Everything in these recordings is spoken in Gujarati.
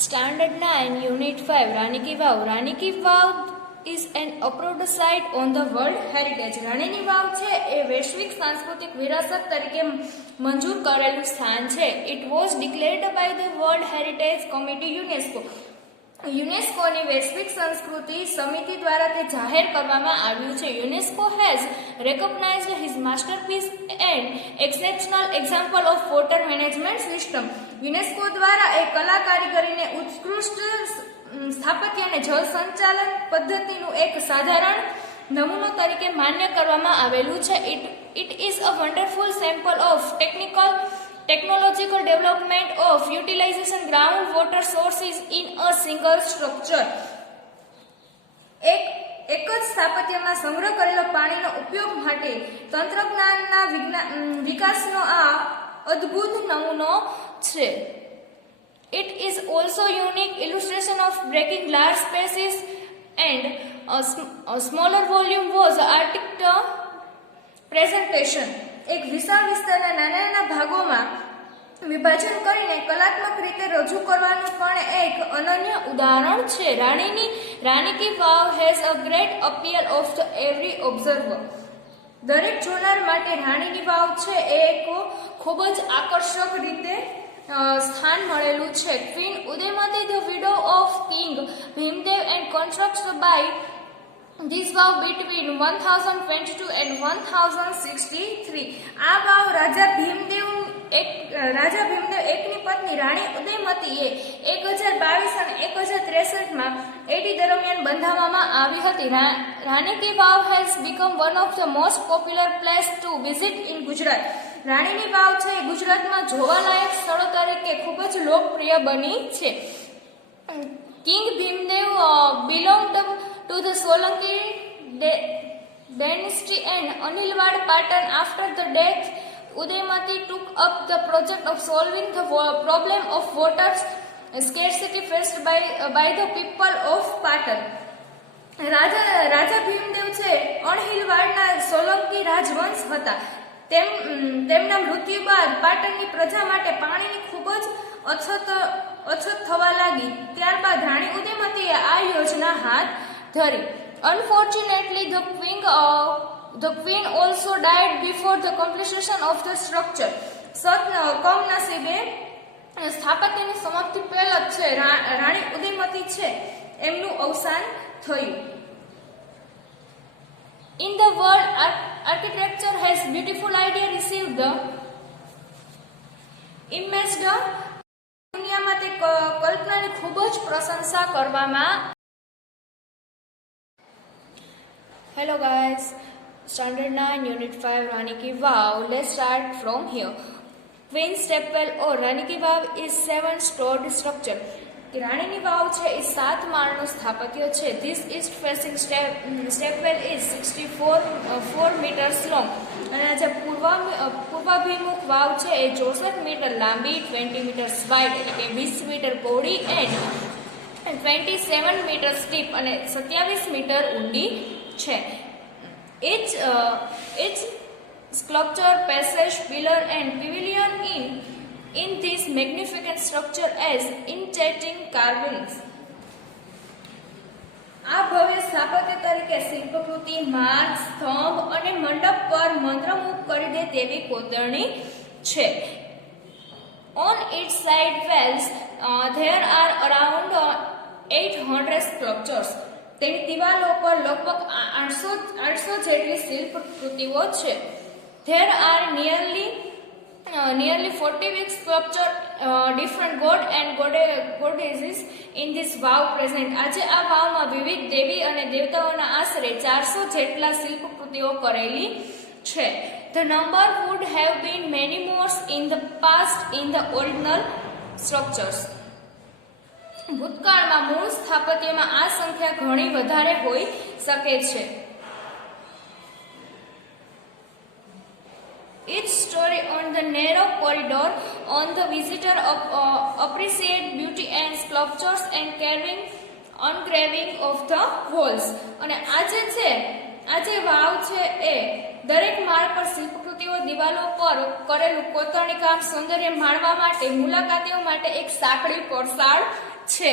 Standard 9, Unit 5, Rani Ki Vav. Rani Ki Vav is an approved site on the World Heritage. રાણીની વાવ છે એ વૈશ્વિક સાંસ્કૃતિક વિરાસત તરીકે મંજૂર કરેલું સ્થાન છે. It was declared by the World Heritage Committee UNESCO. યુનેસ્કોની વૈશ્વિક સંસ્કૃતિ સમિતિ દ્વારા તે જાહેર કરવામાં આવ્યું છે. UNESCO has recognized his masterpiece and exceptional example of water management system. UNESCO દ્વારા એ કલા કારીગરીને ઉત્કૃષ્ટ સ્થાપત્ય અને જળ સંચાલન પદ્ધતિનું એક સાધારણ નમૂનો તરીકે માન્ય કરવામાં આવેલું છે. It is a wonderful sample of technological development of utilization groundwater sources in a single structure. એક જ સ્થાપત્યમાં સંગ્રહ કરેલો પાણીનો ઉપયોગ માટે તંત્રજ્ઞાનના વિકાસનો આ અદ્ભુત નમૂનો છે. It is also unique illustration of breaking large spaces and a smaller volume was artistic presentation. એક વિશાળ વિસ્તારના નાના નાના ભાગોમાં વિભાજન કરીને કલાત્મક રીતે રજૂ કરવાનું પણ એક અનન્ય ઉદાહરણ છે. Rani ki Vav has a great appeal of the every observer. દરેક જોનાર માટે રાણીની વાવ છે એ એક ખૂબ જ આકર્ષક રીતે સ્થાન મળેલું છે. Queen Udayamati the widow of king Bhimdev and constructed by This vow between 1022 and 1063. આ વાવ રાજા ભીમદેવ એકની પત્ની રાણી ઉદયમતીએ 1022 અને 1063 એડી દરમિયાન બંધાવવામાં આવી હતી. Rani ki Vav has become one of the most popular place to visit in Gujarat. રાણીની વાવ છે એ ગુજરાતમાં જોવાલાયક સ્થળો તરીકે ખૂબ જ લોકપ્રિય બની છે. King Bhimdev belonged to the Solanki dynasty and Anilwad Patan. After the death, Udaymati took up the project of solving the problem of water scarcity faced by the people of Patan. રાજા ભીમદેવ છે અણહિલવાડના સોલંકી રાજવંશ હતા. તેમના મૃત્યુ બાદ પાટણની પ્રજા માટે પાણીની ખૂબ જ અછત થવા લાગી. ત્યારબાદ રાણી ઉદયમતીએ આ યોજના હાથ ધરી. Unfortunately, the queen also died before the completion of the structure. કમનસીબે સ્થાપત્યની સમાપ્તિ પહેલા જ છે રાણી ઉદયમતી છે એમનું અવસાન થયું. In the world, architecture has beautiful idea received the image. દુનિયામાં તે કલ્પનાની ખૂબ જ પ્રશંસા કરવામાં. Hello guys, Standard 9, Unit 5, Rani Ki Vav. Let's start from here. Queen's Chapel or Rani Ki Vav is 7-storied structure. રાણીની વાવ છે એ 7 માળનું સ્થાપત્ય છે. This east facing stepwell is 64 meters long. અને જે પૂર્વાભિમુખ વાવ છે એ 64 મીટર લાંબી, 20 meters wide એટલે કે 20 મીટર પહોળી and 27 meter steep અને 27 મીટર ઊંડી છે. Each sculpture, passage, pillar and pavilion in this magnificent structure as enchanting carvings. આ ભવ્ય સ્થાપત્ય તરીકે શિલ્પકૃતિ, માર્ગ, સ્તંભ અને મંડપ પર મંત્રમુગ્ધ કરી દે તેવી કોતરણી છે. On its side walls there are around 800 sculptures. તેની દિવાલો પર લગભગ 800 જેટલી શિલ્પકૃતિઓ છે. There are nearly 40 big sculpture different god and goddesses in this vow present. આજે આ વાવમાં વિવિધ દેવી અને દેવતાઓના આશરે 400 જેટલા શિલ્પકૃતિઓ કરેલી છે. The number would have been many more in the past in the original structures. ભૂતકાળમાં મૂળ સ્થાપત્યમાં આ સંખ્યા ઘણી વધારે હોઈ શકે છે. Each story on the narrow corridor on the visitor appreciate beauty and sculptures and engraving of the walls. અને આજે વાવ છે એ દરેક માળ પર શિલ્પકૃતિઓ દિવાલો પર કરેલું કોતરણી કામ સૌંદર્ય માણવા માટે મુલાકાતીઓ માટે એક સાંકડી પડસાળ છે.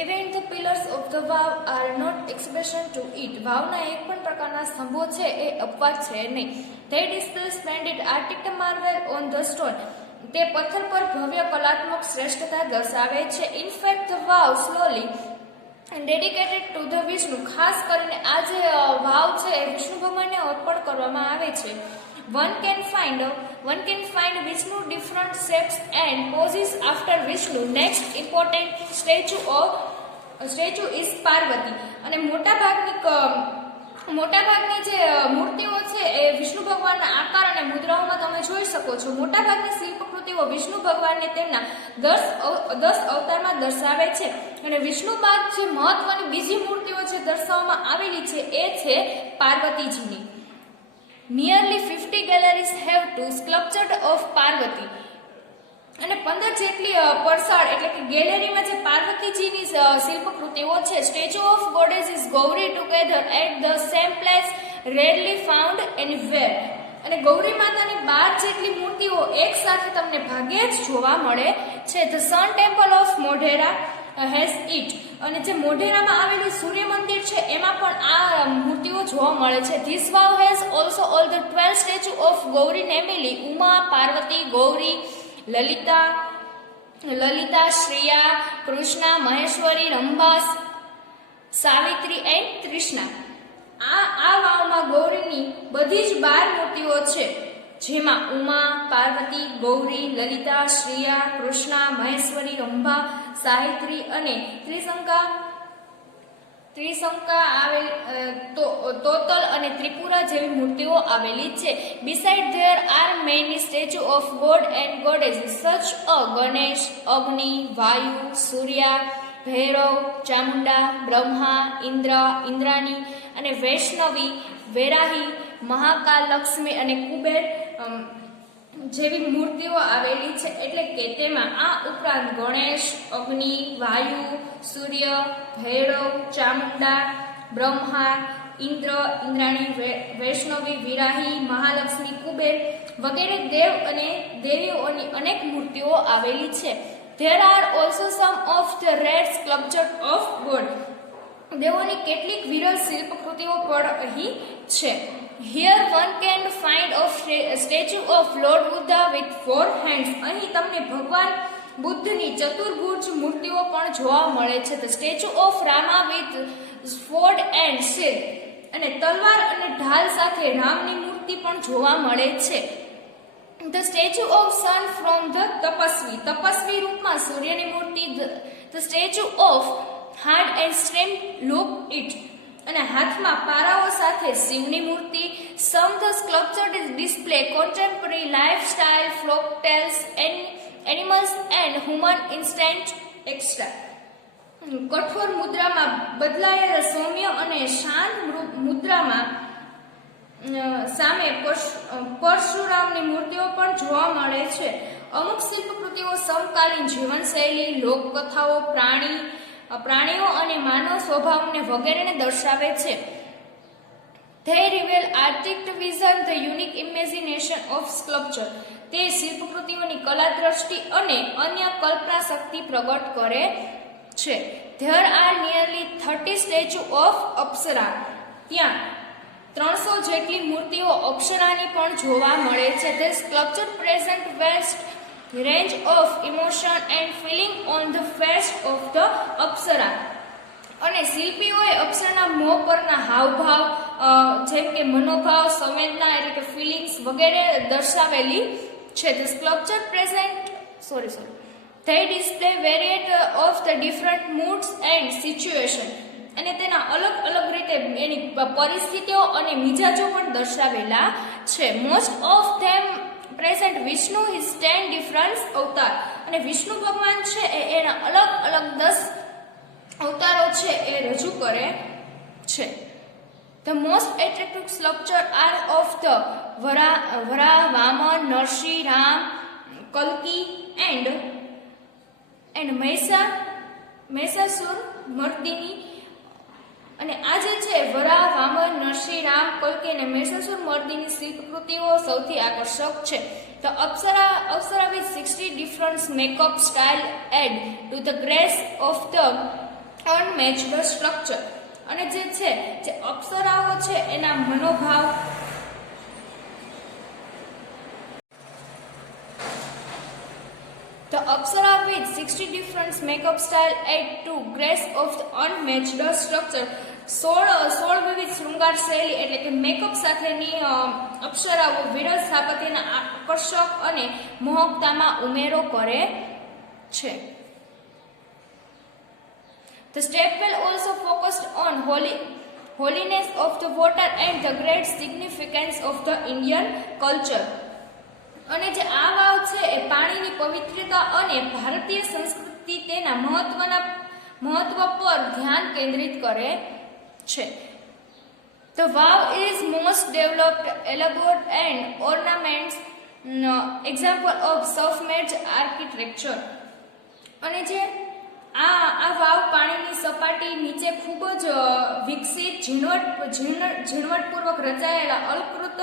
Even the pillars of the vow are not expression to it. વાવના એક પણ પ્રકારના સ્તંભો છે એ અપવાદ છે નહીં. They display splendid artistic marvel on the stone. તે પથ્થર પર ભવ્ય કલાત્મક શ્રેષ્ઠતા દર્શાવે છે. In fact, the vow slowly dedicated to the Vishnu. ખાસ કરીને આ જે વાવ છે એ વિષ્ણુ ભગવાનને અર્પણ કરવામાં આવે છે. One can find Vishnu different shapes and poses after Vishnu. Next important statue is Parvati. અને મોટાભાગની જે મૂર્તિઓ છે એ વિષ્ણુ ભગવાનના આકાર અને મુદ્રાઓમાં તમે જોઈ શકો છો. મોટાભાગની શિલ્પકૃતિઓ વિષ્ણુ ભગવાનને તેમના 10 અવતારમાં દર્શાવે છે. અને વિષ્ણુ બાદ જે મહત્વની બીજી મૂર્તિઓ જે દર્શાવવામાં આવેલી છે એ છે પાર્વતીજીની. Nearly 50 galleries have two sculptures of Parvati. અને 15 જેટલી પરસાળ એટલે કે ગેલેરીમાં જે પાર્વતીજીની શિલ્પકૃતિઓ છે. Statue of goddess is Gauri together at the same place rarely found anywhere. અને ગૌરી માતાની 12 જેટલી મૂર્તિઓ એક સાથે તમને ભાગ્યે જ જોવા મળે છે. The sun temple of Modhera has it. અને જે મોઢેરામાં આવેલું સૂર્ય મંદિર છે એમાં પણ આ મૂર્તિઓ જોવા મળે છે. This vav has also all the 12 statue of Gauri namely Uma, Parvati, Gauri, Lalita, Shreya, Krishna, Maheshwari, Rambha, Savitri and Trishna. આ વાવમાં ગૌરીની બધી જ 12 મૂર્તિઓ છે, જેમાં ઉમા, પાર્વતી, ગૌરી, લલિતા, શ્રેયા, કૃષ્ણા, મહેશ્વરી, રંભા, સાવિત્રી અને ત્રિશંકા તોતલ અને ત્રિપુરા જેવી મૂર્તિઓ આવેલી છે. Beside there are many statue of god and goddesses such a Ganesh, અગ્નિ, વાયુ, સૂર્યા, ભૈરવ, ચામુંડા, બ્રહ્મા, ઇન્દ્રાની અને વૈષ્ણવી, વેરાહી, મહાકાલ, લક્ષ્મી અને કુબેર જેવી મૂર્તિઓ આવેલી છે. એટલે કે તેમાં આ ઉપરાંત ગણેશ, અગ્નિ, વાયુ, સૂર્ય, ભૈરવ, ચામુંડા, બ્રહ્મા, ઇન્દ્રાણી, વૈષ્ણવી, વિરાહી, મહાલક્ષ્મી, કુબેર વગેરે દેવ અને દેવીઓની અનેક મૂર્તિઓ આવેલી છે. There are also some of the rare sculptures of God. દેવોની કેટલીક વિરલ શિલ્પકૃતિઓ પણ અહીં છે. Here one can find a statue of Lord Buddha with 4 hands. અહીં તમને ભગવાન બુદ્ધની ચતુર્ભુજ મૂર્તિઓ પણ જોવા મળે છે. The statue of Rama with sword and shield. અને તલવાર અને ઢાલ સાથે રામની મૂર્તિ પણ જોવા મળે છે. The statue of sun from the Tapasvi રૂપમાં સૂર્યની મૂર્તિ. The statue of hand and strength look it. અને હાથમાં પારાઓ સાથે શિવની મૂર્તિ. Some the sculpture display contemporary lifestyle, folk tales, animals and human instinct extra. કઠોર મુદ્રામાં બદલાયેલ સૌમ્ય અને શાંત મુદ્રામાં સામે પરશુરામની મૂર્તિઓ પણ જોવા મળે છે. અમુક શિલ્પકૃતિઓ સમકાલીન જીવનશૈલી, લોકકથાઓ, પ્રાણીઓ અને માનવ સ્વભાવને વગેરેને દર્શાવે છે. They reveal artistic vision, the unique imagination of sculpture. તે શિલ્પકૃતિઓની કલા દ્રષ્ટિ અને અન્ય કલ્પના શક્તિ પ્રગટ કરે છે. There are nearly 30 statues of અપ્સરા. ત્યાં 300 જેટલી મૂર્તિઓ અપ્સરાની પણ જોવા મળે છે. The sculpture present vast range of emotion and feeling on the face of the અપ્સરા. અને શિલ્પીઓએ અપ્સરાના મોં પરના હાવભાવ જેમ કે મનોભાવ, સંવેદના એટલે કે ફિલિંગ્સ વગેરે દર્શાવેલી છે. The sculpture present they display variety of the different moods and situation. અને તેના અલગ અલગ રીતે એની પરિસ્થિતિઓ અને મિજાજો પણ દર્શાવેલા છે. Most of them present Vishnu his 10 different અવતાર. અને વિષ્ણુ ભગવાન છે એના અલગ અલગ 10 અવતારો છે એ રજૂ કરે છે. The most attractive sculpture are of the Vara, Vaman, Narsi, Ram, Kalki and Mahishasur Mardini અને આ જે છે વરા, વામન, નરસિંહ, રામ, કલ્કી અને મહિષાસુર મર્દિની શિલ્પકૃતિઓ સૌથી આકર્ષક છે. The Apsara with 60 different makeup style add to the grace of the unmatched structure. અને જે છે જે અપ્સરાઓ છે એના મનોભાવ The Apsara with 60 different makeup style add to grace of the unmatched structure. 16 વિવિધ શૃંગાર શૈલી એટલે કે મેકઅપ સાથેની અપ્સરાઓ વિરલ સ્થાપત્યના આકર્ષક અને મોહકતામાં ઉમેરો કરે છે. The stepwell also focused on holiness of the water and the great significance of the Indian culture. અને જે આ વાવ છે એ પાણીની પવિત્રતા અને ભારતીય સંસ્કૃતિ તેના મહત્વ પર ધ્યાન કેન્દ્રિત કરે છે. The wow is most developed, elaborate and ornaments example of self-made architecture. અને જે આ વાવ પાણીની સપાટી નીચે ખૂબ જ વિકસિત ઝીણવટપૂર્વક રચાયેલા અલંકૃત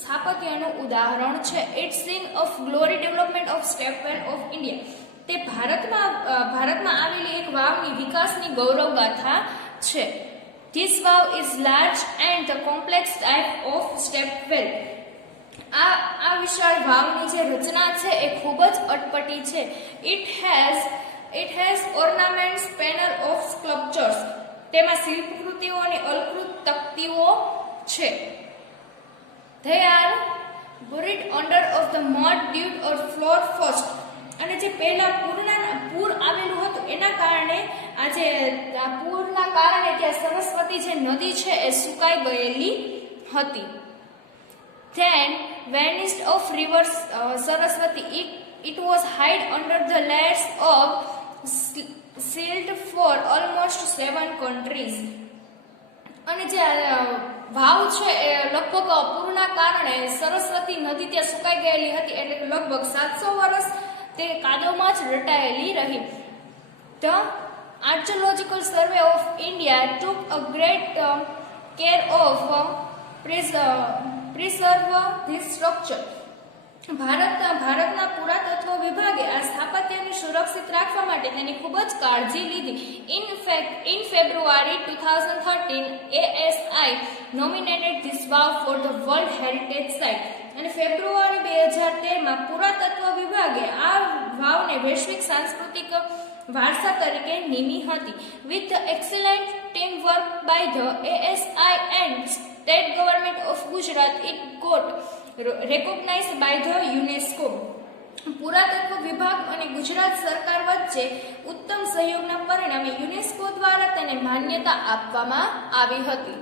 સ્થાપત્યનું ઉદાહરણ છે. It's seen of glory development of stepwell of India. તે ભારતમાં આવેલી એક વાવની વિકાસની ગૌરવ ગાથા છે. This wow is large and the complex type of stepwell. આ વિશાળ વાવની જે રચના છે એ ખૂબ જ અટપટી છે. It has ornaments, panel of sculptures. તેમાં શિલ્પકૃતિઓ અને અલંકૃત તકતીઓ છે. They are buried under of the mud due or floor first. અને જે પહેલા પૂર આવેલું હતું એના કારણે આજે પૂરના કારણે ત્યાં સરસ્વતી જે નદી છે એ સુકાઈ ગયેલી હતી. Then vanished of river Saraswati. It was hid under the layers of silt for almost 7 countries. અને જે વાવ છે એ લગભગ પૂરના કારણે સરસ્વતી નદી ત્યાં સુકાઈ ગયેલી હતી એટલે લગભગ 700 વર્ષ તે કાદવમાં જ રટાયેલી રહી. The Archaeological Survey of India took a great care of preserve this structure. ભારતના પુરાતત્વ વિભાગે આ સ્થાપત્યને સુરક્ષિત રાખવા માટે તેની ખૂબ જ કાળજી લીધી. In February 2013, ASI nominated this wow for the World Heritage Site. અને ફેબ્રુઆરી 2013માં પુરાતત્વ વિભાગે આ વાવને વૈશ્વિક સાંસ્કૃતિક વારસા તરીકે નિમી હતી. With the excellent teamwork by the ASI and state government of Gujarat, it got recognized by the UNESCO. પુરાતત્વ વિભાગ અને ગુજરાત સરકાર વચ્ચે ઉત્તમ સહયોગના પરિણામે યુનેસ્કો દ્વારા તેને માન્યતા આપવામાં આવી હતી.